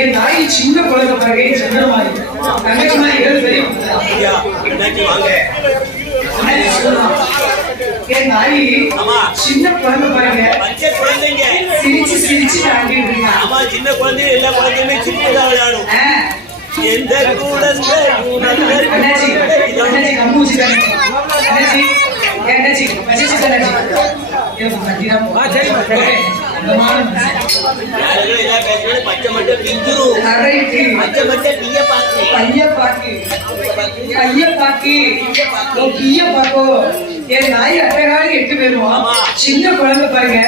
என் நாய் சின்ன குழந்தை பாருங்க சந்திரமாரி என் நாய் சின்ன குழந்தை பாருங்க சிரிச்சு சிரிச்சு சின்ன குழந்தை எல்லா குழந்தையுமே சிரிச்சுதான் விளையாடும். எந்த குழந்தை பச்சை மட்டும் பிஞ்சிரும் பச்சை மட்டும் பிய பாக்கு பைய பாக்கு பைய பாக்கு பிய பாக்கோ என் நாய் அட்டகாலி எட்டு பேருவோம் சின்ன குழந்தை பாருங்க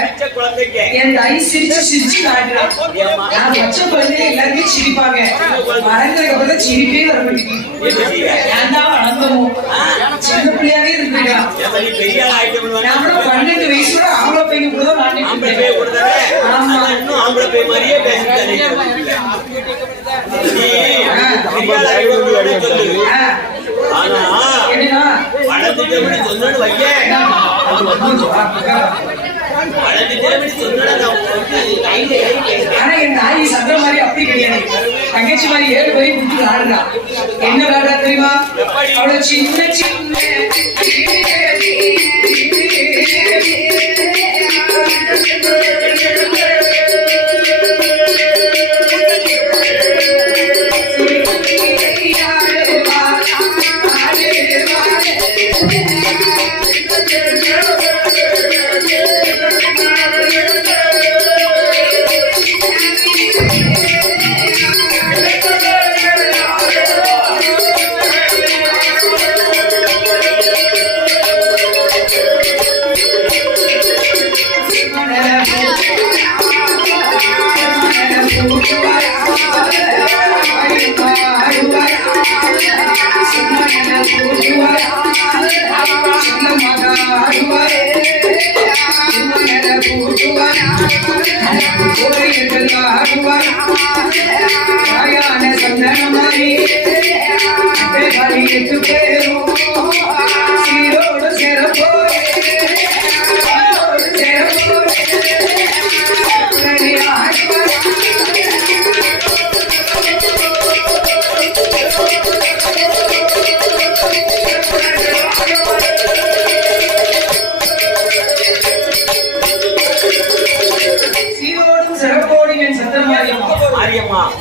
என் நாய் சிரிச்சு சிரிச்சு நாடுறான். நான் பச்சை குழந்தைய எல்லாருமே சிரிப்பாங்க வளர்ந்ததுக்கு அப்புறம் சிரிப்பே வர மாட்டேங்குது. நான் தான் வளர்ந்தோம் சின்ன பிள்ளையாவே இருந்துருக்கா. நம்மளோட 12 வயசுல ஆம்பளை பையன் கூட தான் ஆம்பளை பையன் மாதிரியே பேசிட்டு தங்கச்சி மாதிரி 7 பேரை குடிச்சு ஆடுறா. என்ன விளையாடுறா தெரியுமா? அவளை சின்ன சின்ன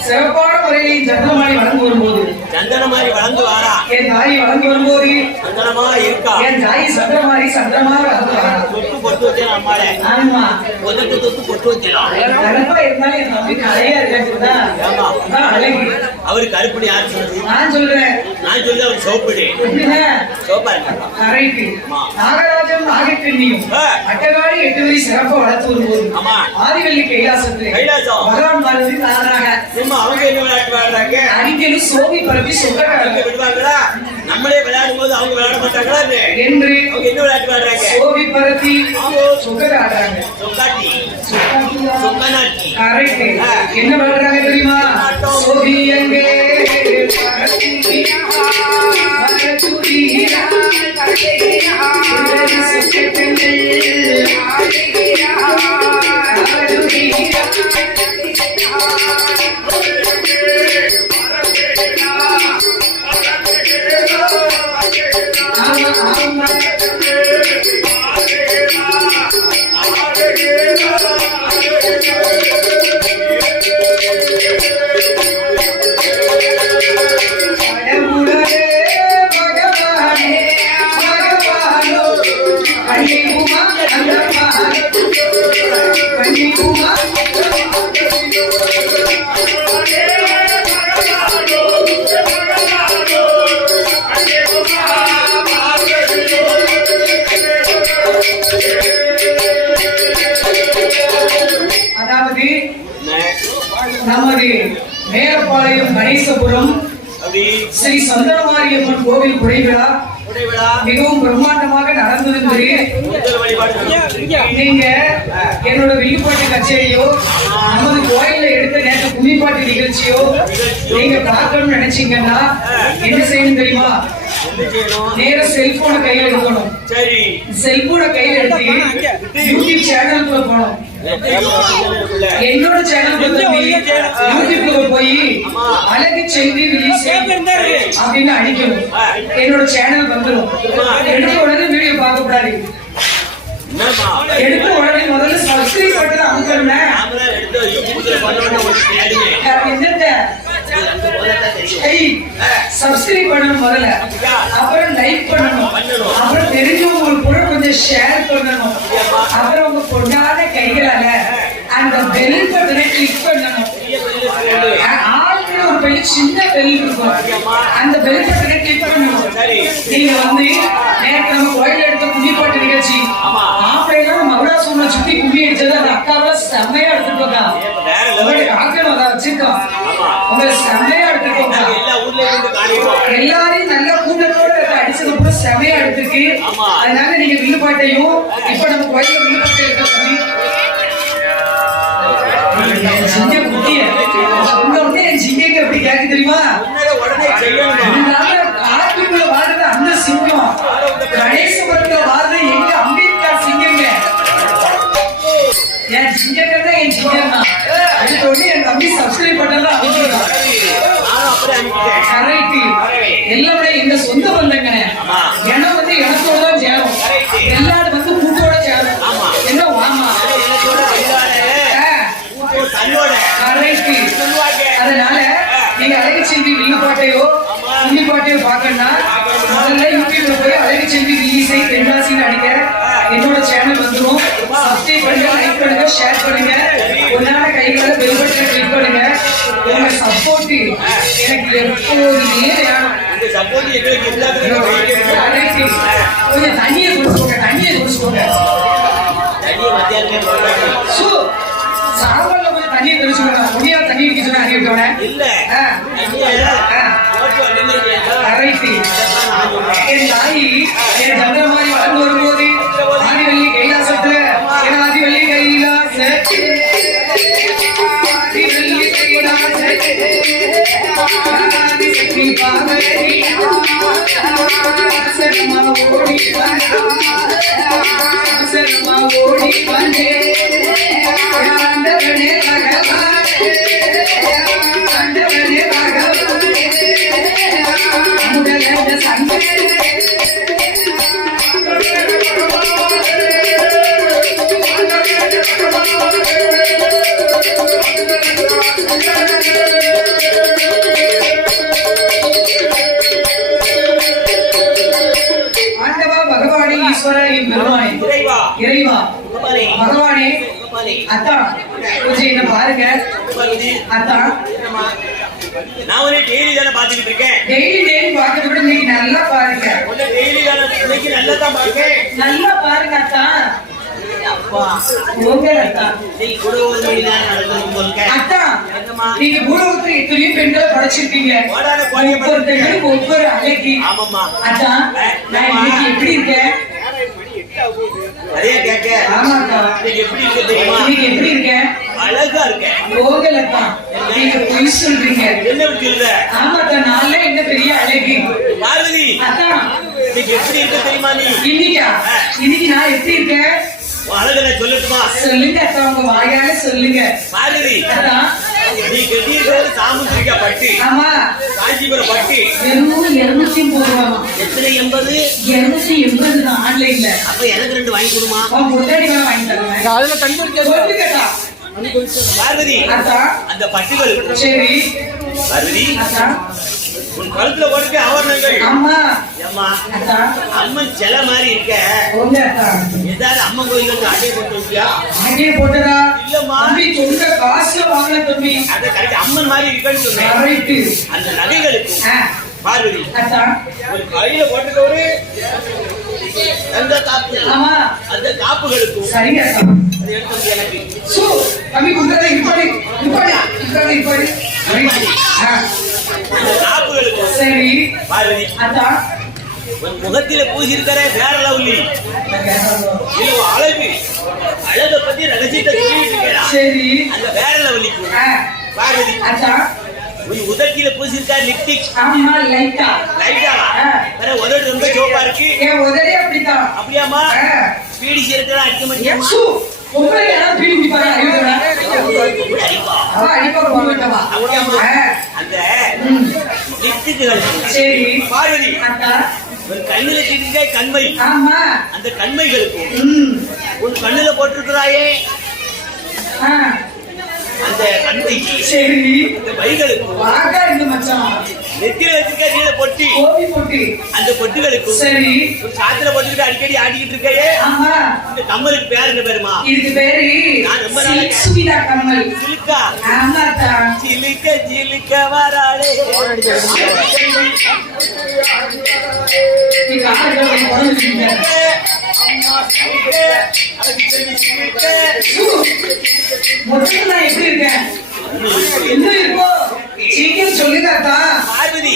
சிறப்பான முறையில் சந்தனமாரி வளர்ந்து வரும்போது சந்தனமாரி வளர்ந்து வாரா என் தாய் வளர்ந்து வரும்போது சந்தனமா இருக்கா என் தாய் சந்தனமாரி சந்தனமா வளர்ந்து வாரா. தொட்டு பொட்டு வச்சேன் அம்மாளே. ஆமா தொட்டு பொட்டு வச்சிடலாம். கருப்பா இருந்தாலும் என் தம்பி நிறைய இருக்காச்சுதா. ஆமா அழகு. அவரு கருப்படி யாரு சொல்றது? நான் சொல்றேன். நான் சொல்ல அவர் சோப்படி சோப்பா இருக்காங்க. கரெக்ட். நாகராஜன் நாகக்கண்ணியும் அட்டகாடி 8 வரை சிறப்பா வளர்த்து வரும்போது ஆதிவள்ளி கைலாசத்தில் பகவான் பார்வதி நாராக அவங்க என்ன விளையாட்டு விளையாடுறாங்க? அடிக்கடி சோவி பரப்பி சொல்றாங்க விடுவாங்களா? நம்மளே விளையாடும் போது அவங்க விளையாட மாட்டாங்களா என்ன? என்று அவங்க என்ன விளையாட்டு விளையாடுறாங்க? சோவி பரத்தி சுகர் ஆடுறாங்க. சொக்காட்டி சொக்கநாட்டி. கரெக்ட். என்ன விளையாடுறாங்க தெரியுமா? சோவி எங்கே அதாவது நமது மேலப்பாளையம் கணேசபுரம் ஸ்ரீ சந்தனமாரியம்மன் கோவில் குடைவிழா மிகவும் பிரம்மாண்டமாக நடந்தது. நீங்க என்னோட வில்லுப்பாட்டு கச்சேரியோ நமது கோயில எடுத்த நேற்று கும்மிப்பாட்டு நிகழ்ச்சியோ நீங்க பார்க்கணும்னு நினைச்சீங்கன்னா என்ன செய்யணும் தெரியுமா? நேர செல்போனை கையில எடுக்கணும். செல்போனை கையில எடுத்து யூடியூப் சேனலுக்குள்ள போனோம். என்னோட சேனல் யூடியூப்ல போய் அழகு செய்தி ரிலீஸ் அப்படின்னு அடிக்கணும். என்னோட சேனல் வந்துடும். எடுத்த உடனே வீடியோ பார்க்க கூடாது. எடுத்த உடனே முதல்ல சப்ஸ்கிரைப் பண்றது அமுக்கணும்னா சப்ஸ்கிரைப் பண்ணணும் முதல்ல. அப்புறம் லைக் பண்ணணும். அப்புறம் தெரிஞ்சவங்களுக்கு கூட கொஞ்சம் ஷேர் பண்ணணும். அப்புறம் உங்க பொண்ணாத கைகளால அந்த பெல் பட்டனை கிளிக் பண்ணணும். ஆளுக்கு ஒரு பெல் சின்ன பெல் இருக்கும். அந்த பெல் பட்டனை கிளிக் பண்ணணும். நீங்க வந்து நேற்று நம்ம கோயில் எடுத்த கும்மிப்பாட்டு நிகழ்ச்சி ஆப்பையெல்லாம் மகுடாசுரனை சுத்தி கும்மி அடிச்சது அந்த அக்காவெல்லாம் செம்மையா எடுத்துட்டு வந்தா. ஆக்கணும் அதை வச்சிருக்கோம். உங்களை செம்மையா எடுத்துருக்கோம். எல்லாரையும் நல்ல கூட்டத்தோட அடிச்சது கூட செமையா எடுத்திருக்கு. அதனால நீங்க வில்லுப்பாட்டையும் இப்ப நம்ம கோயில வில்லுப்பாட்டை எடுக்க சொல்லி சிங்க குட்டிய சொன்ன உடனே என் சிங்கங்க எப்படி கேட்க தெரியுமா? காட்டுக்குள்ள வாழ்றது அந்த சிங்கம், கணேசபுரத்துல வாழ்றது எங்க அம்பேத்கர் சிங்கங்க. என் சிங்கங்கள் தான் என் சிங்கம் தான். அதுக்கு உடனே என் தம்பி சப்ஸ்கிரைப் பண்ணலாம். எல்லாமே எங்க சொந்த பந்தங்க. இடம் வந்து இடத்தோட தான் சேரும். எல்லாரும் வந்து கூட்டோட சேரும். என்ன வாமா அதனால நீங்க அழகு செல்வி வில்லுப்பாட்டையோ கும்மிப்பாட்டையோ பார்க்கணும்னா முதல்ல யூடியூப்ல போய் அழகு செல்வி வில்லிசை தென்காசின்னு அடிக்க என்னோட சேனல் வந்துடும். சப்ஸ்கிரைப் பண்ணுங்க, லைக் பண்ணுங்க, ஷேர் பண்ணுங்க. ஒன்னான கைகளை பெல் பட்டனை கிளிக் பண்ணுங்க. உங்க சப்போர்ட் எனக்கு எப்போதுமே வேணும். கொஞ்சம் தண்ணியை குடிச்சுக்கோங்க. சாப்பாடுல கொஞ்சம் தண்ணியை தெளிச்சுக்கோங்க. முடியா தண்ணி அடிக்க சொன்னா அடிக்கிட்டோட இல்ல. என் தாயி என் சந்திர மாதிரி வளர்ந்து வரும்போது ஆதிவள்ளி கைலாசத்துல என் ஆதிவள்ளி கைலாச ஓடி வந்தே ஆண்டவனே பகவானே ஆண்டவனே பகவானே முதல்ல சண்டே இறைவா பகவானே அத்தான் கொஞ்சம் என்ன பாருங்க. அத்தான் நான் ஒரு டெய்லி தானே பாத்துக்கிட்டு இருக்கேன். டெய்லி பாத்துட்டு கூட நீங்க நல்லா பாருங்க. டெய்லி தானே இன்னைக்கு நல்லா தான் பாருங்க. நல்லா பாருங்க அத்தான். அப்பா உங்க அத்தா நீ கூட ஒரு மணி நேரம் நடக்கணும் போல அத்தா என்னம்மா நீங்க பூலோகத்துல எத்தனையோ பெண்களை படைச்சிருக்கீங்க ஓடாத கோழியை ஒவ்வொருத்தங்களும் ஒவ்வொரு அழகி ஆமாம்மா அத்தா நான் இன்னைக்கு எப்படி இருக்கேன் அதே கேட்க ஆமாக்கா நீங்க எப்படி இருக்க தெரியுமா இன்னைக்கு எப்படி இருக்கேன் அழகா இருக்கேன் போகலக்கா நீங்க பொய் சொல்றீங்க என்ன சொல்ற ஆமாக்கா நான்ல என்ன பெரிய அழகி பார்வதி அத்தா நீங்க எப்படி இருக்க தெரியுமா நீ இன்னைக்கா இன்னைக்கு நான் எப்படி இருக்கேன் உன் அழகை நான் சொல்லட்டுமா சொல்லுங்க அக்கா உங்க வாயால சொல்லுங்க பார்வதி அத்தா நீ கட்டியிருக்கிறது சாமுந்திரிக்கா பட்டு ஆமா காஞ்சிபுரம் பட்டு வெறும் 230 ரூபாமா எத்தனை 80 280 தான் ஆன்லைன்ல அப்ப எனக்கு 2 வாங்கி கொடுமா அவன் பொட்டாடி வேணா வாங்கி தருவேன் அதுல கண்டுபிடிக்க சொல்லுங்கக்கா பார்வதி அத்தா அந்த பட்டுகள் சரி பார்வதி அத்தா உன் கழுத்துல போட்டு ஆவரணங்கள் அம்மா ஏம்மா அத்தா அம்மன் சிலை மாதிரி இருக்க உங்க அத்தா ஏதாவது அம்மன் கோயிலுக்கு அடைய போட்டு வச்சியா அங்கே போட்டதா இல்லம்மா தம்பி சொந்த காசுல வாங்கின தம்பி அது கரெக்ட் அம்மன் மாதிரி இருக்குன்னு சொன்னேன் கரெக்ட் அந்த நகைகளுக்கும் பார்வதி அத்தா ஒரு கையில போட்டுக்க ஒரு அந்த காப்பு ஆமா அந்த காப்புகளுக்கும் சரிங்க அத்தா அது எடுத்து வந்து எனக்கு சோ தம்பி குந்தரை இப்படி அந்த காப்புகளுக்கும் சரி பார்வதி அத்தா உன் முகத்தில பூசிருக்கிற வேற லவ்லி இது உன் அழகு அழகை பத்தி ரகசியத்தை சொல்லிட்டு இருக்கா சரி அந்த வேற லவ்லிக்கும் பார்வதி அத்தா உன் உதட்டில பூசிருக்கா லிப்டிக் ஆமா லைட்டா லைட்டாவா வேற உதடு ரொம்ப சோப்பா இருக்கு என் உதறே அப்படித்தான் அப்படியாமா பீடி சேர்க்கலாம் அடிக்க மாட்டியாமா சோ உங்களை யாராவது பீடி குடிப்பாரா அறிவுடா அடிப்பா அவ அடிப்பா போடுவட்டவா அப்படியாமா அந்த லிப்டிக்குகள் சரி பார்வதி அத்தா ஒரு கண்ணுல கிட்டிருக்க கண்மை ஆமா அந்த கண்மைகளுக்கும் ம் உன் கண்ணுல போட்டிருக்கிறாயே ஆ அந்த கண்மைக்கு சரி அந்த மைகளுக்கும் வாகா இந்த மச்சான் நெத்தியில வச்சிருக்க நீல பொட்டி கோபி போட்டு அந்த பொட்டுகளுக்கும் சரி ஒரு காத்துல போட்டுக்கிட்டு அடிக்கடி ஆடிக்கிட்டு இருக்கையே ஆமா இந்த கம்மலுக்கு பேர் என்ன பேருமா இதுக்கு பேரு நான் ரொம்ப நாளா சுவிதா கம்மல் சிலுக்கா ஆமாத்தா சிலுக்க சிலுக்க வராளே நீ காலையில போய் உடம்புக்கு அம்மா சிலுக்க அழகு செல்வி சிலுக்க மொத்தம் நான் எப்படி இருக்கேன் என்ன இருக்கோ சீக்கிரம் சொல்லுதாத்தா பார்வதி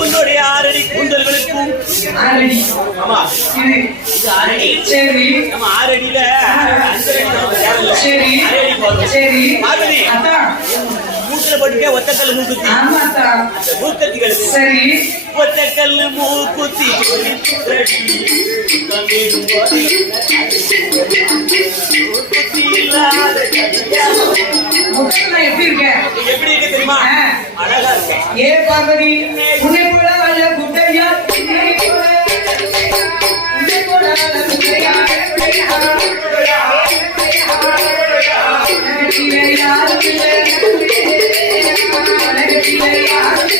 உன்னுடைய 6 அடி கூந்தல்களுக்கும் ஆல்ரெடி ஆமா இது இது 6 அடி சரி நம்ம 6 அடியில 5 அடி நமக்கு தேவையில்லை. சரி 6 அடி போதும். சரி பார்வதி அத்தா மூக்குல போட்டுக்க ஒத்தக்கல் மூக்குத்தி ஆமாத்தா அந்த மூக்கத்திகளுக்கு சரி ஒத்தக்கல் மூக்குத்தி மூக்குத்தி இல்லாத மொத்தம் நான் எப்படி இருக்கேன் நீ எப்படி இருக்க தெரியுமா அழகா இருக்க ஏ பார்வதி உன்னை போல அல்ல குட்டையா உன்னை போல அல்ல குட்டையா அழகிலே யாரும் இல்லை அழகிலே யாரும்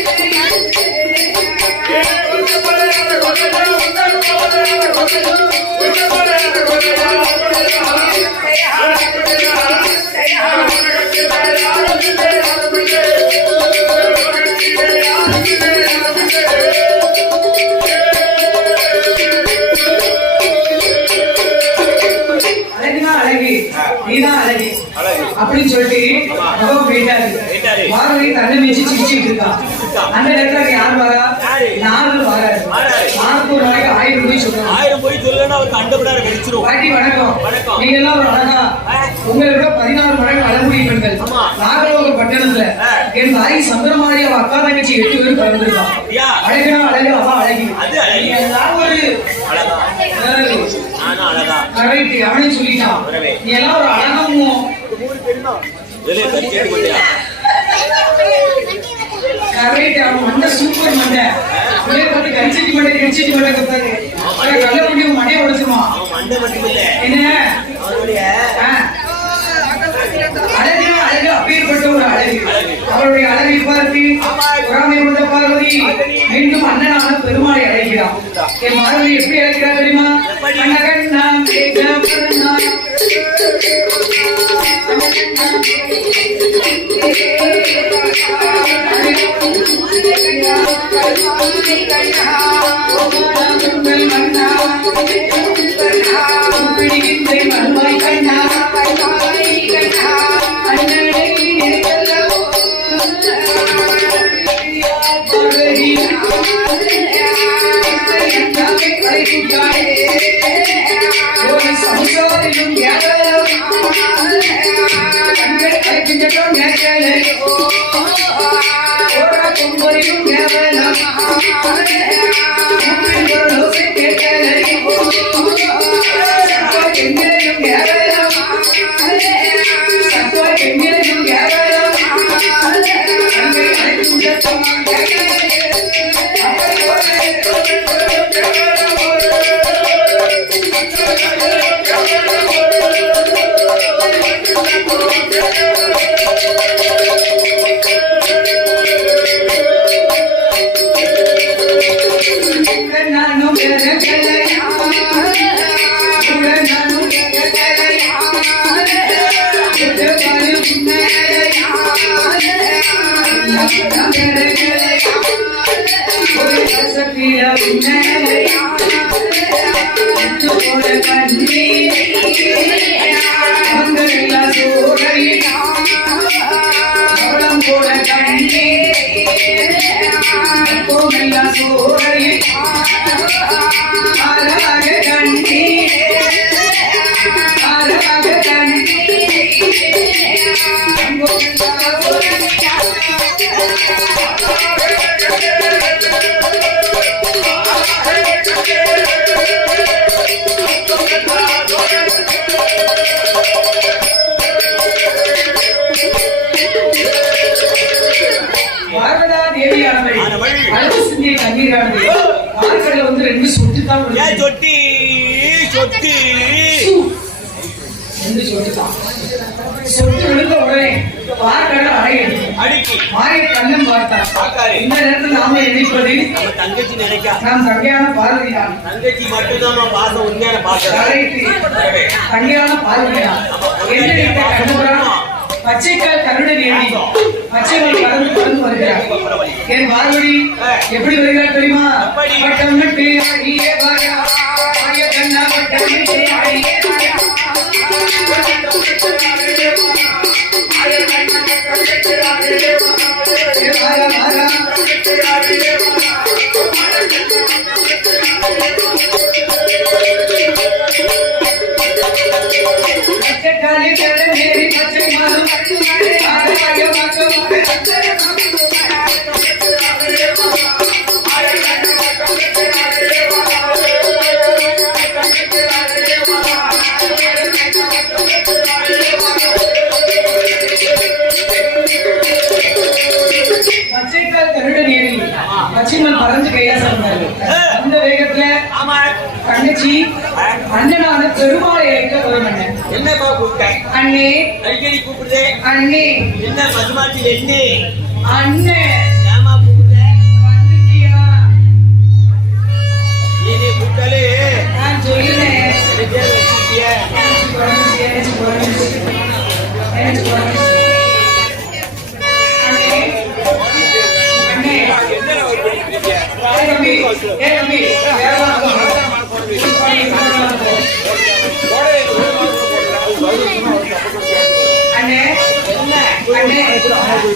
அழகுனா அழகு நீதான் அழகு அப்படின்னு சொல்லிட்டு பகவான் போயிட்டாரு பார்வதி தன்னை வச்சு சிரிச்சுட்டு இருக்கா அந்த நேரத்துல யார் வரா நாரது வராரு நாருக்கு ஒரு நாளைக்கு 1000 ரூபாய் சொல்றாங்க 1000 போய் சொல்லனா அவருக்கு அண்டபடார வெடிச்சிரும் பாட்டி வணக்கம் வணக்கம். நீங்க எல்லாம் ஒரு அழகா உங்களை விட 16 மடங்கு அழகுடைய பெண்கள் ஆமா. நாகலோக பட்டணத்துல என் தாய் சந்திரமாரி அவ அக்கா தங்கச்சி 8 பேரும் பிறந்திருக்கான் அப்படியா? அழகுனா அழகு அவ அழகி அது அழகு. நீங்க எல்லாம் ஒரு அழகா நானும் அழகா கரெக்ட் அவனே சொல்லிட்டான் வரவே. நீ எல்லாம் ஒரு அழகமும் வெளியே கடிச்சிட்டு போட்டியா கரெக்ட் அவன் மண்டை சூப்பர் மண்டை உள்ளே பார்த்து கடிச்சிட்டு மண்டை கத்தாரு கல்ல பண்ணி மண்டையை உடைச்சிருமா அவன் மண்டை மட்டும் இல்ல என்ன அவனுடைய அழகு அழகு அப்பேற்பட்ட ஒரு அழகு அவருடைய அழகை பார்த்து பொறாமை கொண்ட பார்வதி மீண்டும் அண்ணனான பெருமாளை அழைக்கிறான் என் பார்வதி எப்படி அழைக்கிறார் தெரியுமா அண்ணகண்ணா கேட்கப்பண்ணா பிடிக்கின்ற ஒரு சம்சாரிலும் கேவலம் கண்கள் அழைக்கின்றோம் கேட்கலை ஓட கும்பரிலும் கேவலம் ஒரு லோசை கேட்கலை எங்கேயும் கேவலம் சத்துவ எங்கேயும் கேவலம் கண்கள் அழைக்கின்றோம் நானும் ரெண்டு சொட்டு தான் சொட்டி சொட்டி ரெண்டு சொட்டு தான் சொட்டு விழுந்த உடனே பார்க்கடல அடிக்கி மாய கண்ணன் பார்த்தார். இந்த நேரத்தில் நாம நினைப்பது நம்ம தங்கச்சி நினைக்கா நாம் தங்கையான பார்வதி தான். தங்கச்சி மட்டும்தான் பாசம் உண்மையான பாசம் தங்கையான பார்வதி தான். என்ன கண்ணுறான் பச்சைக்கால் கருணை நேடி பச்சைகள் கலந்து கலந்து வருகிறார். என் பார்வதி எப்படி வருகிறார் தெரியுமா? பட்டம் விட்டு அடியே வாயா மாய கண்ணா பட்டம் விட்டு அடியே வாயா பச்சிமன் பறந்து கைலாசம் வந்தார்கள். அந்த வேகத்துல தங்கச்சி அண்ணனான பெருமாளை இழைக்க வருமண்ணன். என்னப்பா கூப்பிட்டேன்? அண்ணே அடிக்கடி கூப்பிடுதே. அண்ணே என்ன மதுமாட்டில் என்ன அண்ணே ஏமா கூப்பிட்ட? வந்துட்டியா? நீ கூப்பிட்டாலே நான் சொல்லினேன். வச்சுட்டிய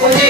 அண்ணே